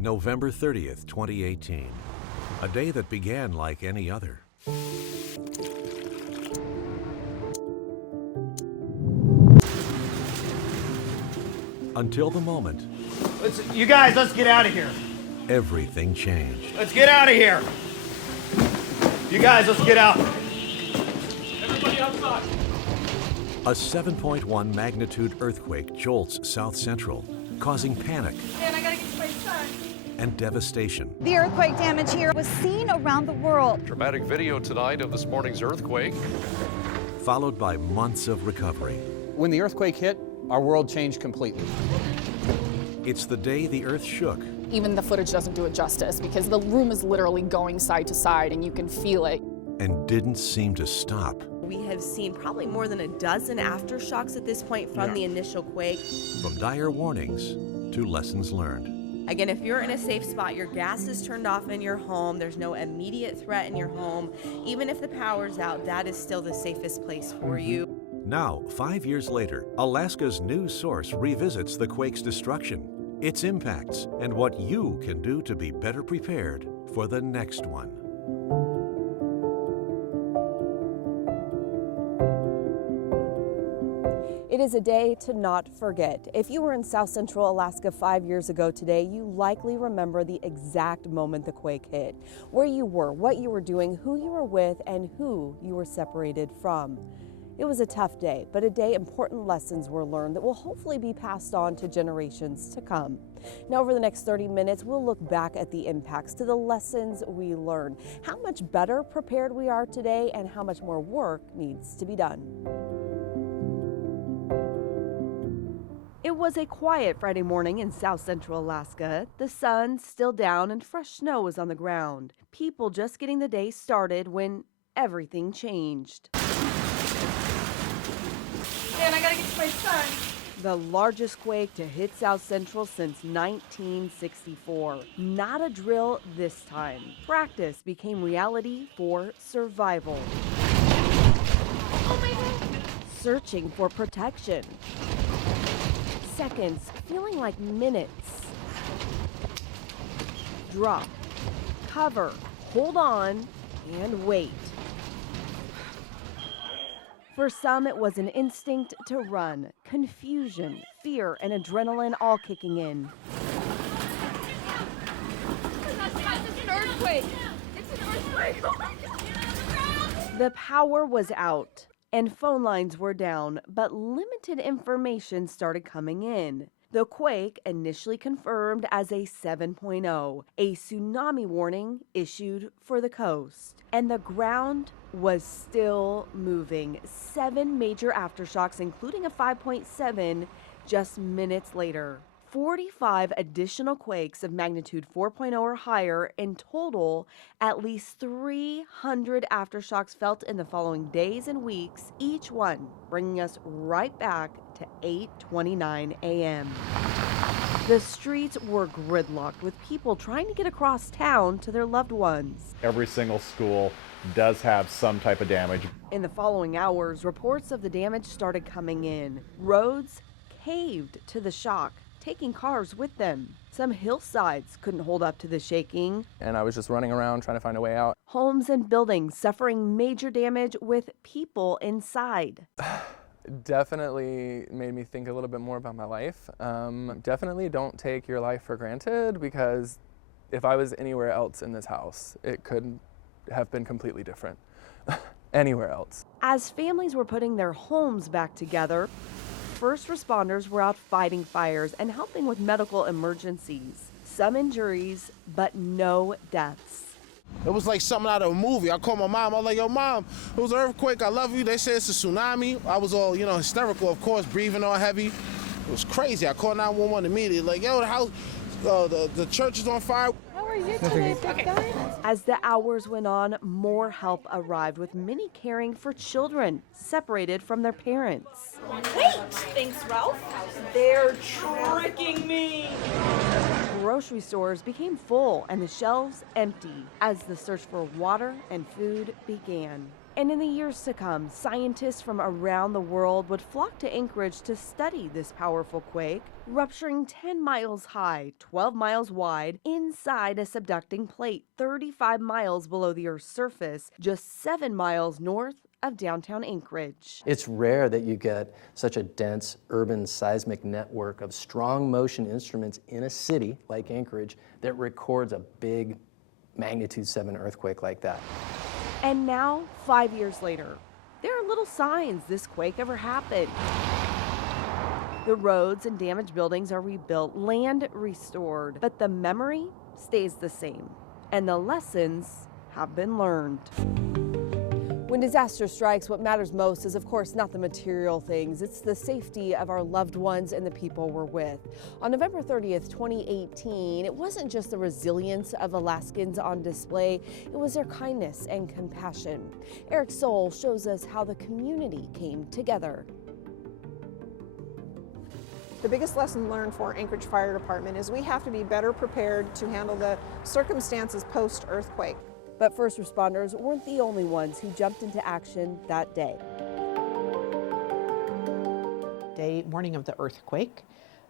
November 30th, 2018. A day that began like any other. Until the moment You guys, let's get out of here. everything changed. Let's get out of here. You guys, let's get out. Everybody outside. A 7.1 magnitude earthquake jolts South Central, causing panic Man, I gotta get to my son. and devastation. The earthquake damage here was seen around the world. Dramatic video tonight of this morning's earthquake. Followed by months of recovery. When the earthquake hit, our world changed completely. It's the day the earth shook Even the footage doesn't do it justice because the room is literally going side to side and you can feel it. and didn't seem to stop. We have seen probably more than a dozen aftershocks at this point from the initial quake. From dire warnings to lessons learned. Again, if you're in a safe spot, your gas is turned off in your home, there's no immediate threat in your home, even if the power's out, that is still the safest place for you. Now, 5 years later, Alaska's news source revisits the quake's destruction, its impacts, and what you can do to be better prepared for the next one. It is a day to not forget. If you were in South Central Alaska 5 years ago today, you likely remember the exact moment the quake hit, where you were, what you were doing, who you were with, and who you were separated from. It was a tough day, but a day important lessons were learned that will hopefully be passed on to generations to come. Now, over the next 30 minutes, we'll look back at the impacts, to the lessons we learned, how much better prepared we are today, and how much more work needs to be done. It was a quiet Friday morning in South Central Alaska. The sun's still down and fresh snow was on the ground. People just getting the day started when everything changed. Man, I gotta get to my son. The largest quake to hit South Central since 1964. Not a drill this time. Practice became reality for survival. Oh my God. Searching for protection. Seconds feeling like minutes. Drop, cover, hold on, and wait. For some, it was an instinct to run, confusion, fear, and adrenaline all kicking in. It's an earthquake. It's an earthquake. Oh my God. The power was out and phone lines were down, but limited information started coming in. The quake, initially confirmed as a 7.0, a tsunami warning issued for the coast. And the ground was still moving. 7 major aftershocks, including a 5.7, just minutes later. 45 additional quakes of magnitude 4.0 or higher. In total, at least 300 aftershocks felt in the following days and weeks, each one bringing us right back to 8:29 a.m. The streets were gridlocked with people trying to get across town to their loved ones. Every single school does have some type of damage. In the following hours, reports of the damage started coming in. Roads caved to the shock, taking cars with them. Some hillsides couldn't hold up to the shaking. And I was just running around trying to find a way out. Homes and buildings suffering major damage with people inside. Definitely made me think a little bit more about my life. Definitely don't take your life for granted, because if I was anywhere else in this house, it could have been completely different. Anywhere else. As families were putting their homes back together, first responders were out fighting fires and helping with medical emergencies. Some injuries, but no deaths. It was like something out of a movie. I called my mom. I was like, yo, Mom, it was an earthquake. I love you. They said it's a tsunami. I was all, hysterical, of course, breathing all heavy. It was crazy. I called 911 immediately. Like, yo, the house, the church is on fire. How are you today, big guy? As the hours went on, more help arrived, with many caring for children separated from their parents. Wait! Thanks, Ralph. They're tricking me. Grocery stores became full and the shelves empty as the search for water and food began. And in the years to come, scientists from around the world would flock to Anchorage to study this powerful quake, rupturing 10 miles high, 12 miles wide, inside a subducting plate 35 miles below the Earth's surface, just 7 miles north of downtown Anchorage. It's rare that you get such a dense urban seismic network of strong motion instruments in a city like Anchorage that records a big magnitude 7 earthquake like that. And now, 5 years later, there are little signs this quake ever happened. The roads and damaged buildings are rebuilt, land restored, but the memory stays the same, and the lessons have been learned. When disaster strikes, what matters most is, of course, not the material things. It's the safety of our loved ones and the people we're with. On November 30th, 2018, it wasn't just the resilience of Alaskans on display, it was their kindness and compassion. Eric Soul shows us how the community came together. The biggest lesson learned for Anchorage Fire Department is we have to be better prepared to handle the circumstances post-earthquake. But first responders weren't the only ones who jumped into action that day. Morning of the earthquake,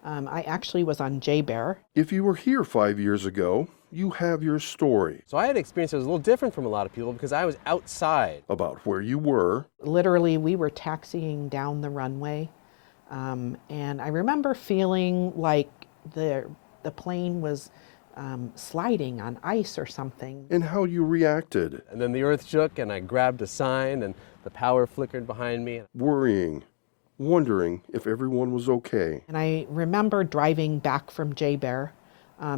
I actually was on J-Bear. If you were here 5 years ago, you have your story. So I had an experience that was a little different from a lot of people because I was outside. About where you were. Literally, we were taxiing down the runway, and I remember feeling like the plane was sliding on ice or something. And how you reacted. And then the earth shook and I grabbed a sign and the power flickered behind me. Worrying, wondering if everyone was okay. And I remember driving back from J-Bear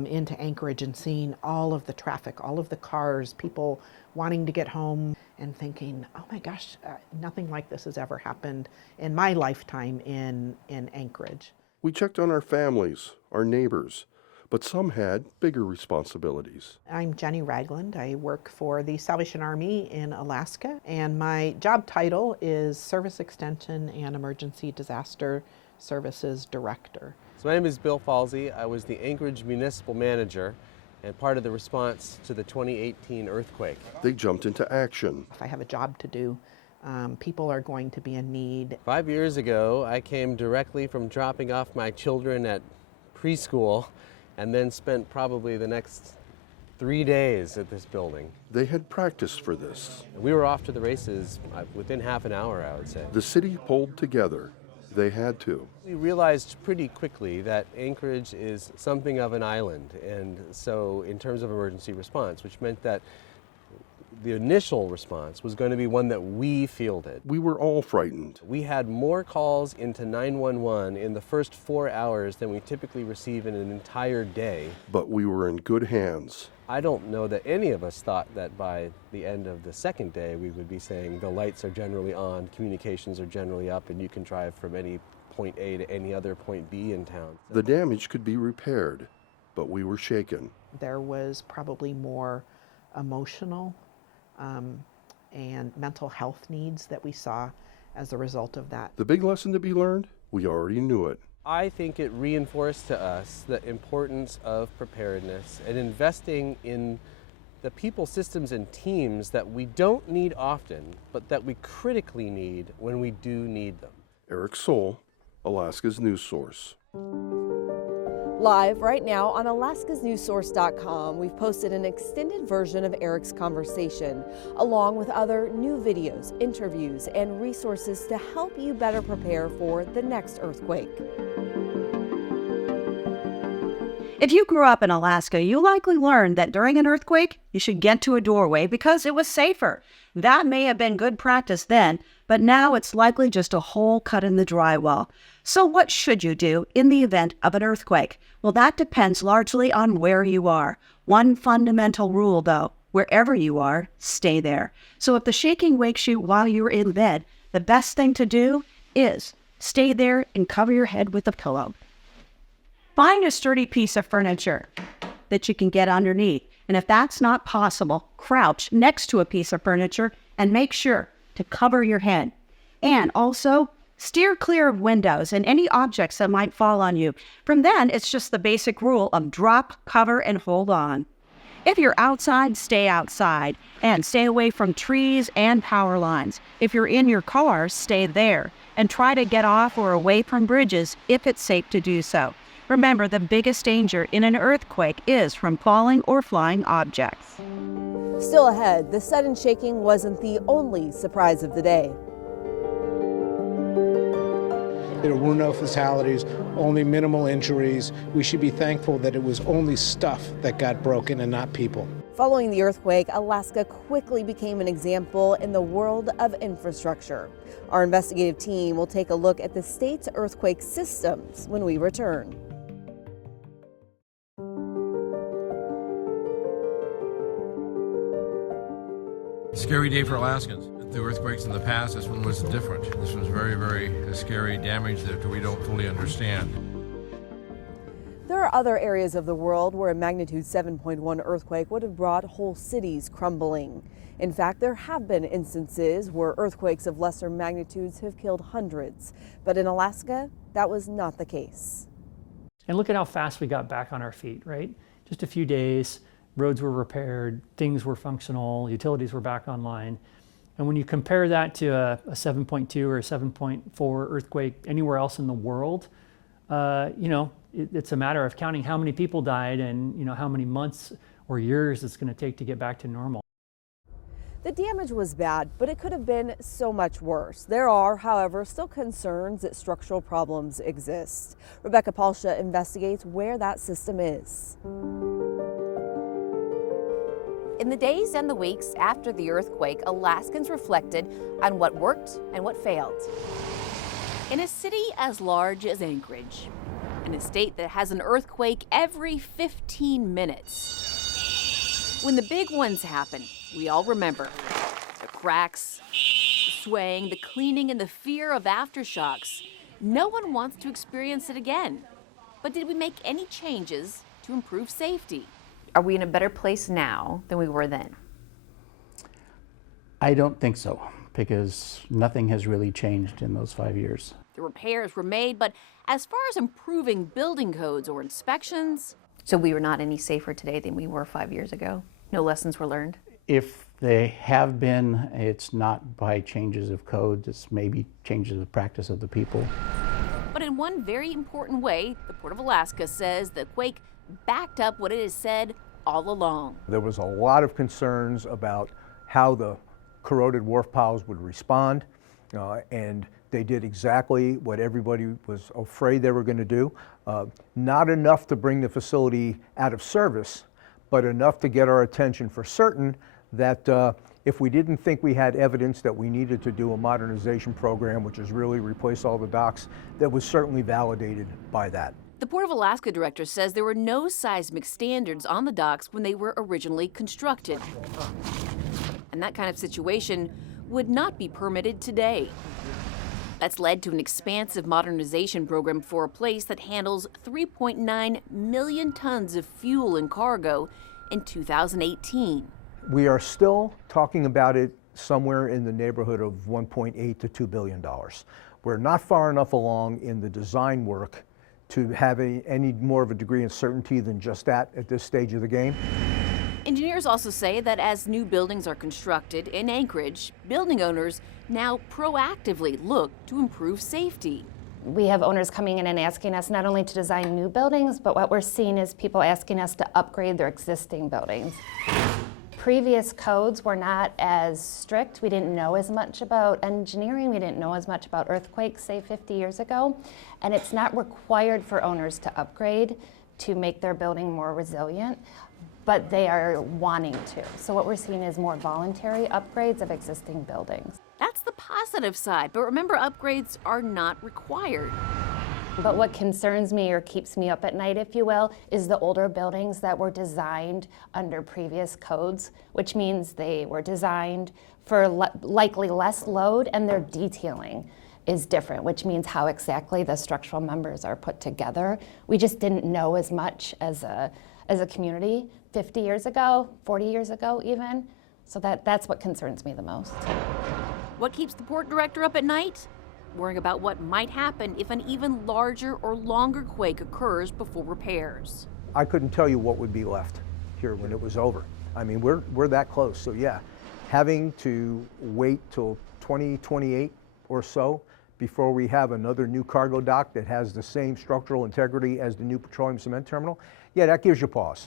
into Anchorage and seeing all of the traffic, all of the cars, people wanting to get home and thinking, oh my gosh, nothing like this has ever happened in my lifetime in Anchorage. We checked on our families, our neighbors, but some had bigger responsibilities. I'm Jenny Ragland. I work for the Salvation Army in Alaska, and my job title is Service Extension and Emergency Disaster Services Director. So my name is Bill Falsey. I was the Anchorage Municipal Manager and part of the response to the 2018 earthquake. They jumped into action. If I have a job to do, people are going to be in need. 5 years ago, I came directly from dropping off my children at preschool and then spent probably the next 3 days at this building. They had practiced for this. We were off to the races within half an hour, I would say. The city pulled together. They had to. We realized pretty quickly that Anchorage is something of an island, and so in terms of emergency response, which meant that the initial response was going to be one that we fielded. We were all frightened. We had more calls into 911 in the first 4 hours than we typically receive in an entire day. But we were in good hands. I don't know that any of us thought that by the end of the second day we would be saying the lights are generally on, communications are generally up, and you can drive from any point A to any other point B in town. The damage could be repaired, but we were shaken. There was probably more emotional and mental health needs that we saw as a result of that. The big lesson to be learned, we already knew it. I think it reinforced to us the importance of preparedness and investing in the people, systems, and teams that we don't need often, but that we critically need when we do need them. Eric Soul, Alaska's news source. Live right now on alaskasnewssource.com, we've posted an extended version of Eric's conversation, along with other new videos, interviews, and resources to help you better prepare for the next earthquake. If you grew up in Alaska, you likely learned that during an earthquake, you should get to a doorway because it was safer. That may have been good practice then, but now it's likely just a hole cut in the drywall. So what should you do in the event of an earthquake? Well, that depends largely on where you are. One fundamental rule, though, wherever you are, stay there. So if the shaking wakes you while you're in bed, the best thing to do is stay there and cover your head with a pillow. Find a sturdy piece of furniture that you can get underneath. And if that's not possible, crouch next to a piece of furniture and make sure to cover your head. And also, steer clear of windows and any objects that might fall on you. From then, it's just the basic rule of drop, cover, and hold on. If you're outside, stay outside and stay away from trees and power lines. If you're in your car, stay there and try to get off or away from bridges if it's safe to do so. Remember, the biggest danger in an earthquake is from falling or flying objects. Still ahead, the sudden shaking wasn't the only surprise of the day. There were no fatalities, only minimal injuries. We should be thankful that it was only stuff that got broken and not people. Following the earthquake, Alaska quickly became an example in the world of infrastructure. Our investigative team will take a look at the state's earthquake systems when we return. Scary day for Alaskans. The earthquakes in the past, this one was different. This was very, very scary damage that we don't fully understand. There are other areas of the world where a magnitude 7.1 earthquake would have brought whole cities crumbling. In fact, there have been instances where earthquakes of lesser magnitudes have killed hundreds. But in Alaska, that was not the case. And look at how fast we got back on our feet, right? Just a few days, roads were repaired, things were functional, utilities were back online. And when you compare that to a 7.2 or a 7.4 earthquake anywhere else in the world, it's a matter of counting how many people died and how many months or years it's going to take to get back to normal. The damage was bad, but it could have been so much worse. There are, however, still concerns that structural problems exist. Rebecca Palsha investigates where that system is. In the days and the weeks after the earthquake, Alaskans reflected on what worked and what failed. In a city as large as Anchorage, in a state that has an earthquake every 15 minutes, when the big ones happen, we all remember the cracks, the swaying, the cleaning, and the fear of aftershocks. No one wants to experience it again. But did we make any changes to improve safety? Are we in a better place now than we were then? I don't think so, because nothing has really changed in those 5 years. The repairs were made, but as far as improving building codes or inspections, so we were not any safer today than we were 5 years ago? No lessons were learned? If they have been, it's not by changes of code, it's maybe changes of practice of the people. But in one very important way, the Port of Alaska says the quake backed up what it has said all along. There was a lot of concerns about how the corroded wharf piles would respond, and they did exactly what everybody was afraid they were going to do. Not enough to bring the facility out of service, but enough to get our attention for certain that if we didn't think we had evidence that we needed to do a modernization program, which is really replace all the docks, that was certainly validated by that. The Port of Alaska director says there were no seismic standards on the docks when they were originally constructed. And that kind of situation would not be permitted today. That's led to an expansive modernization program for a place that handles 3.9 million tons of fuel and cargo in 2018. We are still talking about it somewhere in the neighborhood of $1.8 to $2 billion. We're not far enough along in the design work to have any more of a degree of certainty than just that at this stage of the game. Engineers also say that as new buildings are constructed in Anchorage, building owners now proactively look to improve safety. We have owners coming in and asking us not only to design new buildings, but what we're seeing is people asking us to upgrade their existing buildings. Previous codes were not as strict. We didn't know as much about engineering. We didn't know as much about earthquakes, say 50 years ago. And it's not required for owners to upgrade to make their building more resilient, but they are wanting to. So what we're seeing is more voluntary upgrades of existing buildings. That's the positive side, but remember, upgrades are not required. But what concerns me or keeps me up at night, if you will, is the older buildings that were designed under previous codes, which means they were designed for likely less load, and their detailing is different, which means how exactly the structural members are put together. We just didn't know as much as a community 50 years ago, 40 years ago even. So that's what concerns me the most. What keeps the port director up at night? Worrying about what might happen if an even larger or longer quake occurs before repairs. I couldn't tell you what would be left. here when it was over. I mean, we're that close. So yeah, having to wait till 2028 or so before we have another new cargo dock that has the same structural integrity as the new petroleum cement terminal, yeah, that gives you pause.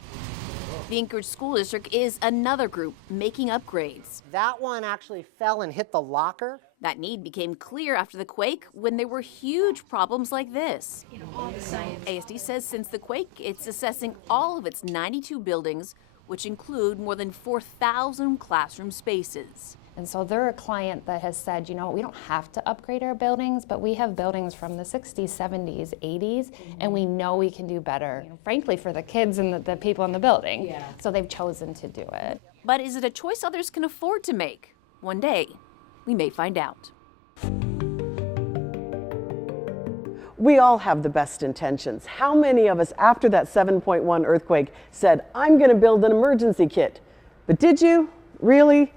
The Anchorage School District is another group making upgrades. That one actually fell and hit the locker. That need became clear after the quake when there were huge problems like this. ASD says since the quake, it's assessing all of its 92 buildings, which include more than 4,000 classroom spaces. And so they're a client that has said, you know, we don't have to upgrade our buildings, but we have buildings from the 60s, 70s, 80s, and we know we can do better, frankly, for the kids and the people in the building. Yeah. So they've chosen to do it. But is it a choice others can afford to make? One day, we may find out. We all have the best intentions. How many of us after that 7.1 earthquake said, I'm going to build an emergency kit? But did you? Really?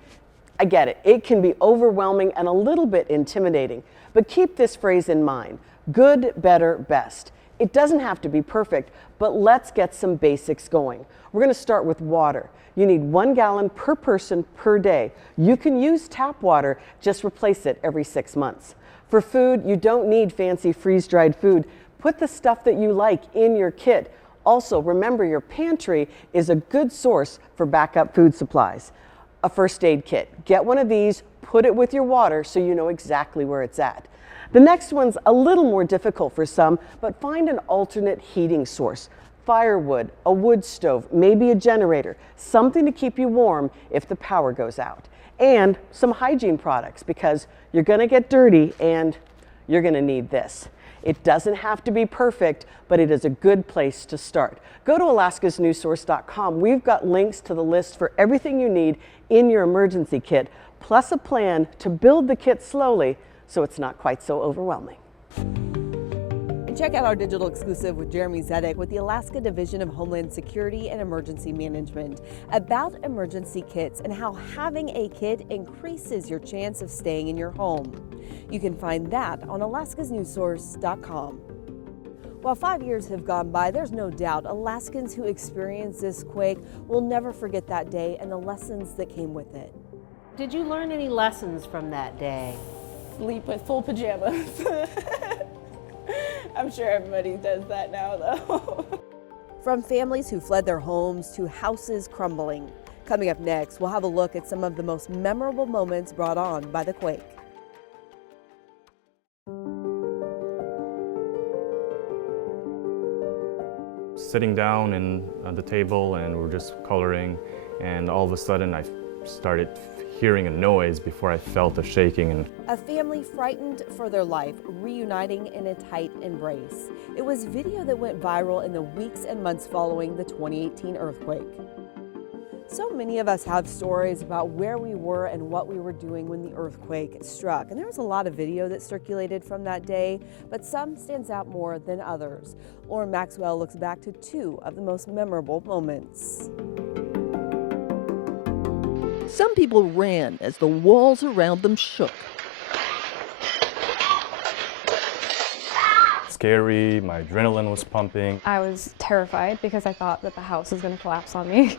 I get it. It can be overwhelming and a little bit intimidating. But keep this phrase in mind. Good, better, best. It doesn't have to be perfect, but let's get some basics going. We're going to start with water. You need 1 gallon per person per day. You can use tap water, just replace it every 6 months. For food, you don't need fancy freeze-dried food. Put the stuff that you like in your kit. Also, remember your pantry is a good source for backup food supplies. A first aid kit. Get one of these, put it with your water so you know exactly where it's at. The next one's a little more difficult for some, but find an alternate heating source. Firewood, a wood stove, maybe a generator, something to keep you warm if the power goes out. And some hygiene products, because you're going to get dirty and you're going to need this. It doesn't have to be perfect, but it is a good place to start. Go to alaskasnewssource.com. We've got links to the list for everything you need in your emergency kit, plus a plan to build the kit slowly so it's not quite so overwhelming. And check out our digital exclusive with Jeremy Zedek with the Alaska Division of Homeland Security and Emergency Management about emergency kits and how having a kit increases your chance of staying in your home. You can find that on alaskasnewssource.com. While 5 years have gone by, there's no doubt Alaskans who experienced this quake will never forget that day and the lessons that came with it. Did you learn any lessons from that day? Sleep with full pajamas. I'm sure everybody does that now, though. From families who fled their homes to houses crumbling. Coming up next, we'll have a look at some of the most memorable moments brought on by the quake. Sitting down at the table and we're just coloring, and all of a sudden I started hearing a noise before I felt a shaking. And a family frightened for their life, reuniting in a tight embrace. It was video that went viral in the weeks and months following the 2018 earthquake. So many of us have stories about where we were and what we were doing when the earthquake struck. And there was a lot of video that circulated from that day, but some stands out more than others. Lauren Maxwell looks back to 2 of the most memorable moments. Some people ran as the walls around them shook. scary, my adrenaline was pumping. I was terrified because I thought that the house was going to collapse on me.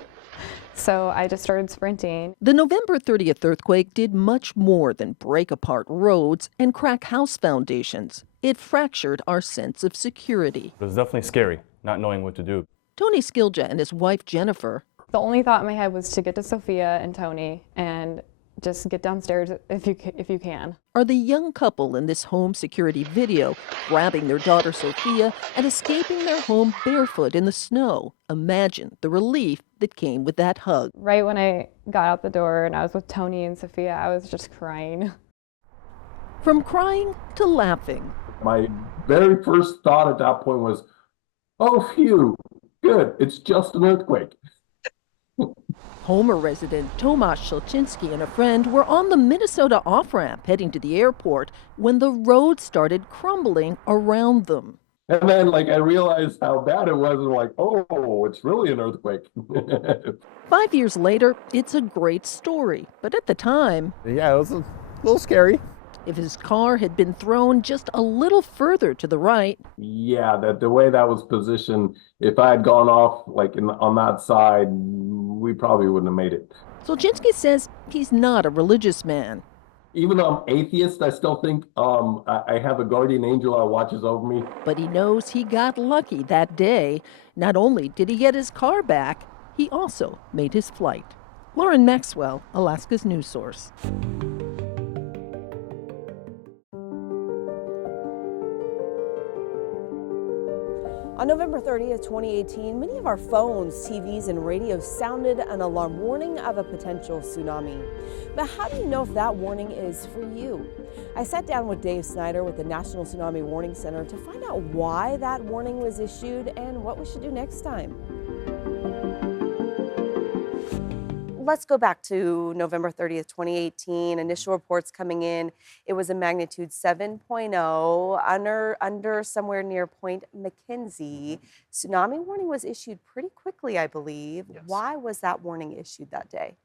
So I just started sprinting. The November 30th earthquake did much more than break apart roads and crack house foundations. It fractured our sense of security. It was definitely scary, not knowing what to do. Tony Skilja and his wife Jennifer. The only thought in my head was to get to Sophia and Tony and just get downstairs if you can. Are the young couple in this home security video grabbing their daughter Sophia and escaping their home barefoot in the snow. Imagine the relief that came with that hug. Right when I got out the door and I was with Tony and Sophia, I was just crying. From crying to laughing. My very first thought at that point was, oh, phew, good, it's just an earthquake. Homer resident Tomasz Szelczynski and a friend were on the Minnesota off-ramp heading to the airport when the road started crumbling around them. And then, I realized how bad it was, and oh, it's really an earthquake. 5 years later, it's a great story, but at the time... Yeah, it was a little scary. If his car had been thrown just a little further to the right, Yeah, the way that was positioned, if I had gone off like on that side, we probably wouldn't have made it. Solzhenitsyn says he's not a religious man. Even though I'm atheist, I still think I have a guardian angel that watches over me. But he knows he got lucky that day. Not only did he get his car back, he also made his flight. Lauren Maxwell, Alaska's news source. On November 30th, 2018, many of our phones, TVs, and radios sounded an alarm warning of a potential tsunami. But how do you know if that warning is for you? I sat down with Dave Snyder with the National Tsunami Warning Center to find out why that warning was issued and what we should do next time. Let's go back to November 30th, 2018. Initial reports coming in, it was a magnitude 7.0 under somewhere near Point McKenzie. Tsunami warning was issued pretty quickly, I believe. Yes. Why was that warning issued that day?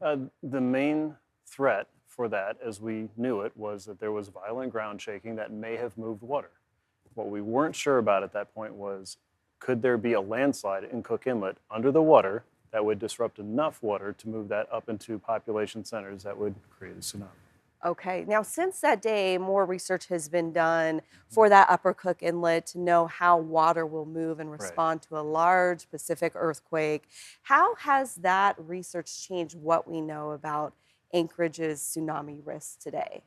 The main threat for that, as we knew it, was that there was violent ground shaking that may have moved water. What we weren't sure about at that point was, could there be a landslide in Cook Inlet under the water that would disrupt enough water to move that up into population centers that would create a tsunami? Okay, now since that day, more research has been done for that Upper Cook Inlet to know how water will move and respond to a large Pacific earthquake. How has that research changed what we know about Anchorage's tsunami risks today?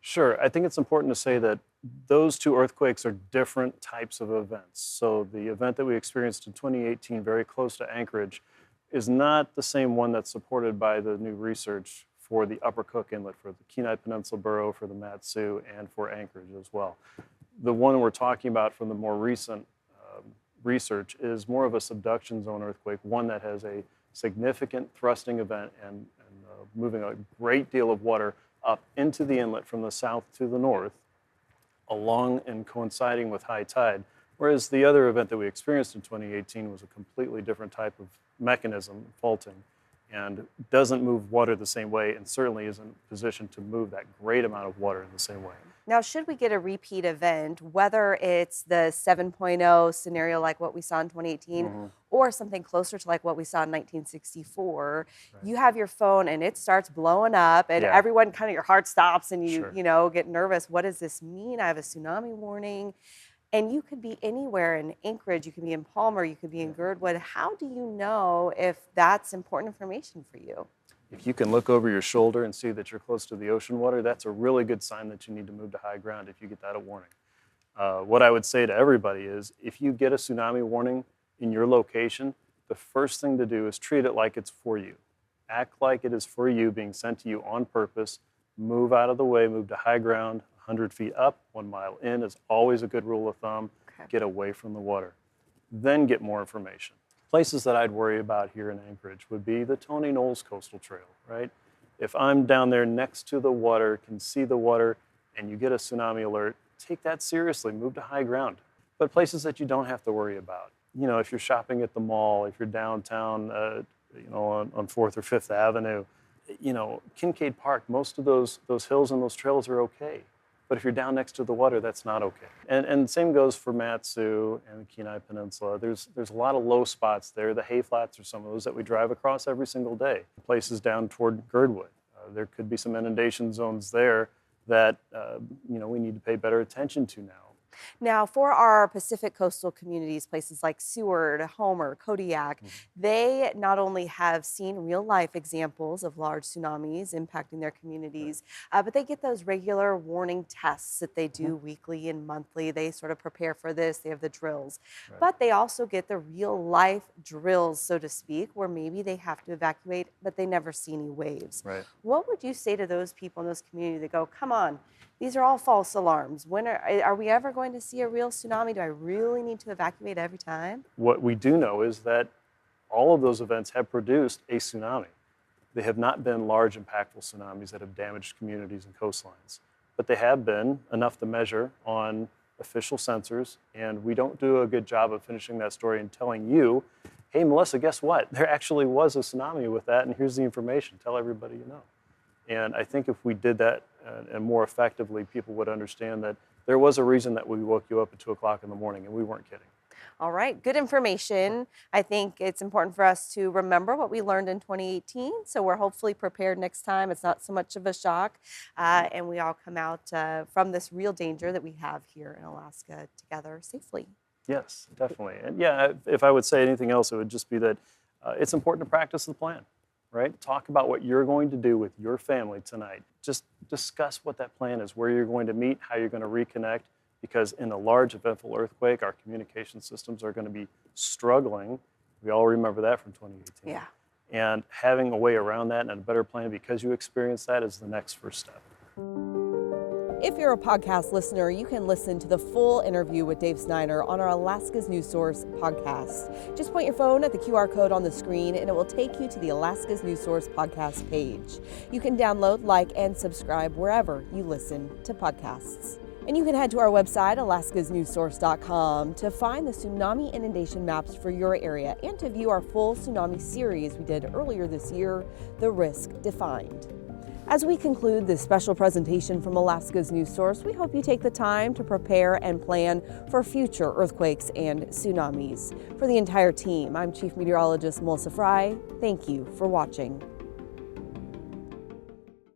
Sure, I think it's important to say that those two earthquakes are different types of events. So the event that we experienced in 2018, very close to Anchorage, is not the same one that's supported by the new research for the Upper Cook Inlet, for the Kenai Peninsula Borough, for the Mat-Su, and for Anchorage as well. The one we're talking about from the more recent research is more of a subduction zone earthquake, one that has a significant thrusting event and moving a great deal of water up into the inlet from the south to the north, along and coinciding with high tide. Whereas the other event that we experienced in 2018 was a completely different type of mechanism, faulting, and doesn't move water the same way and certainly isn't positioned to move that great amount of water in the same way. Now, should we get a repeat event, whether it's the 7.0 scenario like what we saw in 2018 or something closer to like what we saw in 1964, you have your phone and it starts blowing up and everyone kind of, your heart stops and you, you know, get nervous. What does this mean? I have a tsunami warning. And you could be anywhere in Anchorage, you could be in Palmer, you could be in Girdwood. How do you know if that's important information for you? If you can look over your shoulder and see that you're close to the ocean water, that's a really good sign that you need to move to high ground if you get that a warning. What I would say to everybody is, if you get a tsunami warning in your location, the first thing to do is treat it like it's for you. Act like it is for you, being sent to you on purpose. Move out of the way, move to high ground. 100 feet up, 1 mile in is always a good rule of thumb. Get away from the water. Then get more information. Places that I'd worry about here in Anchorage would be the Tony Knowles Coastal Trail, right? If I'm down there next to the water, can see the water, and you get a tsunami alert, take that seriously, move to high ground. But places that you don't have to worry about. You know, if you're shopping at the mall, if you're downtown, you know, on 4th or 5th Avenue, you know, Kincaid Park, most of those hills and those trails are okay. But if you're down next to the water, that's not okay. And same goes for Mat-Su and the Kenai Peninsula. There's a lot of low spots there. The hay flats are some of those that we drive across every single day. Places down toward Girdwood. There could be some inundation zones there that you know, we need to pay better attention to now. Now, for our Pacific coastal communities, places like Seward, Homer, Kodiak, they not only have seen real-life examples of large tsunamis impacting their communities, but they get those regular warning tests that they do weekly and monthly. They sort of prepare for this. They have the drills. But they also get the real-life drills, so to speak, where maybe they have to evacuate, but they never see any waves. What would you say to those people in those communities that go, come on, these are all false alarms. When are we ever going to see a real tsunami? Do I really need to evacuate every time? What we do know is that all of those events have produced a tsunami. They have not been large, impactful tsunamis that have damaged communities and coastlines, but they have been enough to measure on official sensors, and we don't do a good job of finishing that story and telling you, hey, Melissa, guess what? There actually was a tsunami with that, and here's the information. Tell everybody you know. And I think if we did that and more effectively, people would understand that there was a reason that we woke you up at 2 o'clock in the morning, and we weren't kidding. All right, good information. I think it's important for us to remember what we learned in 2018, so we're hopefully prepared next time. It's not so much of a shock, and we all come out from this real danger that we have here in Alaska together safely. Yes, definitely. And yeah, if I would say anything else, it would just be that it's important to practice the plan, right? Talk about what you're going to do with your family tonight. Just discuss what that plan is, where you're going to meet, how you're going to reconnect, because in a large eventful earthquake, our communication systems are going to be struggling. We all remember that from 2018. Yeah. And having a way around that and a better plan because you experienced that is the next first step. If you're a podcast listener, you can listen to the full interview with Dave Snyder on our Alaska's News Source podcast. Just point your phone at the QR code on the screen and it will take you to the Alaska's News Source podcast page. You can download, like, and subscribe wherever you listen to podcasts. And you can head to our website, alaskasnewssource.com, to find the tsunami inundation maps for your area and to view our full tsunami series we did earlier this year, The Risk Defined. As we conclude this special presentation from Alaska's News Source, we hope you take the time to prepare and plan for future earthquakes and tsunamis. For the entire team, I'm Chief Meteorologist Melissa Fry. Thank you for watching.